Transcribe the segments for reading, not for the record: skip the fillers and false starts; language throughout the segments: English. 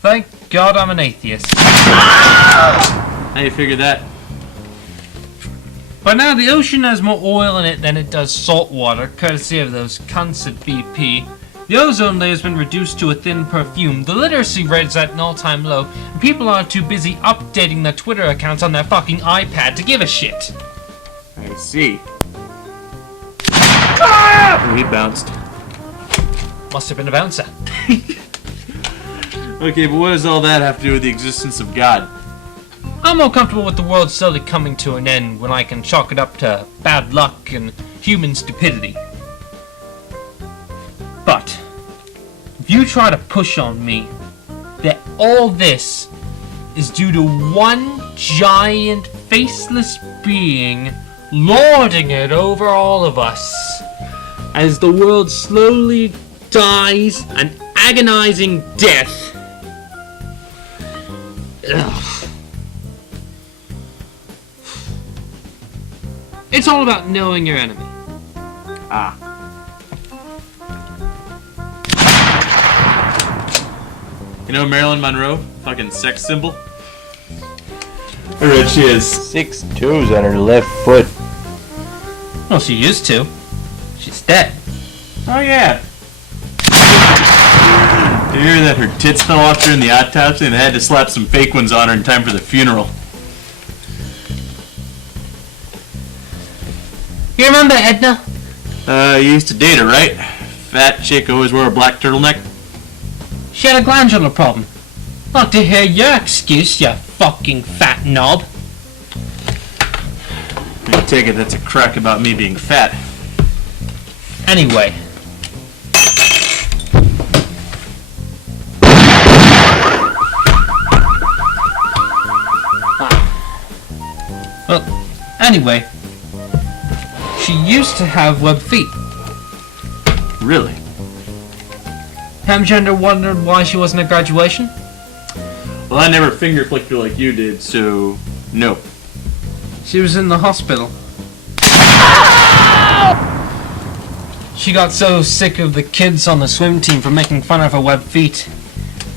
Thank God I'm an atheist. How you figure that? But now the ocean has more oil in it than it does salt water, courtesy of those cunts at BP. The ozone layer has been reduced to a thin perfume, the literacy rate is at an all-time low, and people are too busy updating their Twitter accounts on their fucking iPad to give a shit. I see. Ah! He bounced. Must have been a bouncer. Okay, but what does all that have to do with the existence of God? I'm more comfortable with the world slowly coming to an end when I can chalk it up to bad luck and human stupidity. But if you try to push on me that all this is due to one giant faceless being lording it over all of us as the world slowly dies an agonizing death, ugh. It's all about knowing your enemy. Ah. You know Marilyn Monroe? Fucking sex symbol? I read she has 6 toes on her left foot. Well, she used to. She's dead. Oh yeah. Did you hear that her tits fell off during the autopsy and they had to slap some fake ones on her in time for the funeral? You remember Edna? You used to date her, right? Fat chick, always wore a black turtleneck. She had a glandular problem. Not to hear your excuse, you fucking fat knob. I take it that's a crack about me being fat. Anyway. Well, anyway. She used to have web feet. Really? Haven't you ever wondered why she wasn't at graduation? Well, I never finger flicked her like you did, so no. She was in the hospital. She got so sick of the kids on the swim team for making fun of her web feet,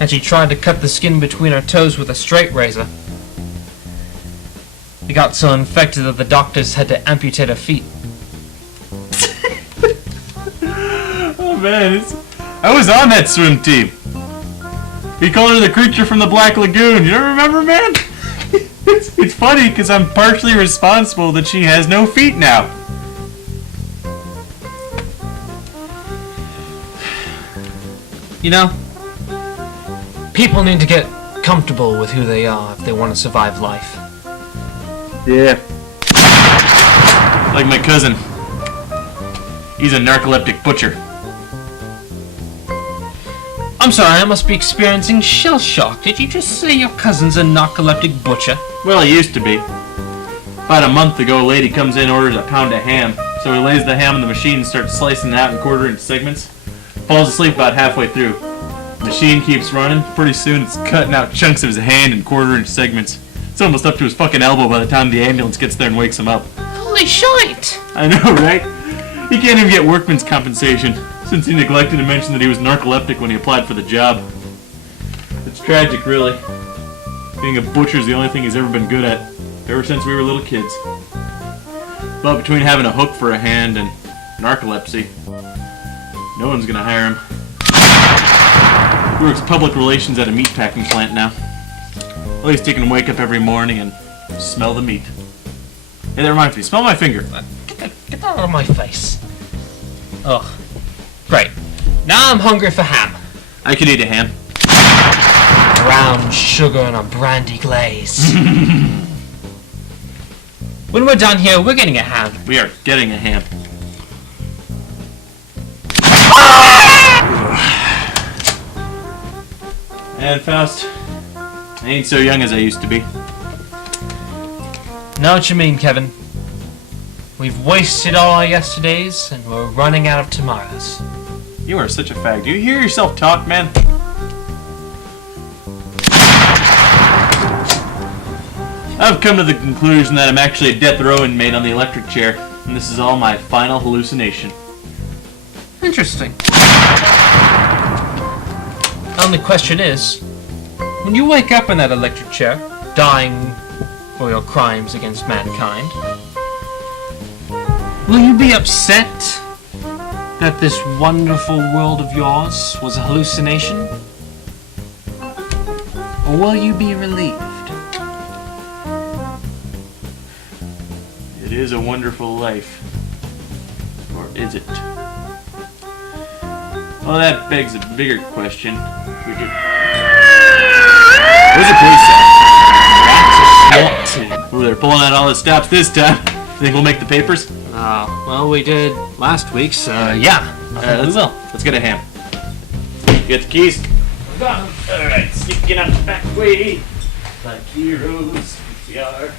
and she tried to cut the skin between her toes with a straight razor. It got so infected that the doctors had to amputate her feet. Oh man, I was on that swim team. We called her the creature from the Black Lagoon. You don't remember, man? It's funny because I'm partially responsible that she has no feet now. You know, people need to get comfortable with who they are if they want to survive life. Yeah. Like my cousin. He's a narcoleptic butcher. I'm sorry, I must be experiencing shell shock. Did you just say your cousin's a narcoleptic butcher? Well, he used to be. About a month ago, a lady comes in and orders a pound of ham. So he lays the ham in the machine and starts slicing it out in quarter-inch segments. Falls asleep about halfway through. The machine keeps running. Pretty soon, it's cutting out chunks of his hand in quarter-inch segments. It's almost up to his fucking elbow by the time the ambulance gets there and wakes him up. Holy shite! I know, right? He can't even get workman's compensation, since he neglected to mention that he was narcoleptic when he applied for the job. It's tragic, really. Being a butcher is the only thing he's ever been good at, ever since we were little kids. But between having a hook for a hand and narcolepsy, no one's gonna hire him. He works public relations at a meatpacking plant now. At least he can wake up every morning and smell the meat. Hey, that reminds me, smell my finger. Get that out of my face. Ugh. Great. Now I'm hungry for ham. I could eat a ham. Brown sugar and a brandy glaze. When we're done here, we're getting a ham. We are getting a ham. And Faust, I ain't so young as I used to be. Know what you mean, Kevin. We've wasted all our yesterdays, and we're running out of tomorrows. You are such a fag. Do you hear yourself talk, man? I've come to the conclusion that I'm actually a death row inmate on the electric chair, and this is all my final hallucination. Interesting. Only question is, when you wake up in that electric chair, dying for your crimes against mankind, will you be upset that this wonderful world of yours was a hallucination? Or will you be relieved? It is a wonderful life. Or is it? Well, that begs a bigger question. We could... Where's the police at? That's a SWAT team. Ooh, they're pulling out all the stops this time. Think we'll make the papers? Well, we did last week, so yeah. We will. Let's get a ham. Get the keys. Alright, sneaking out the back way. Like heroes, we are.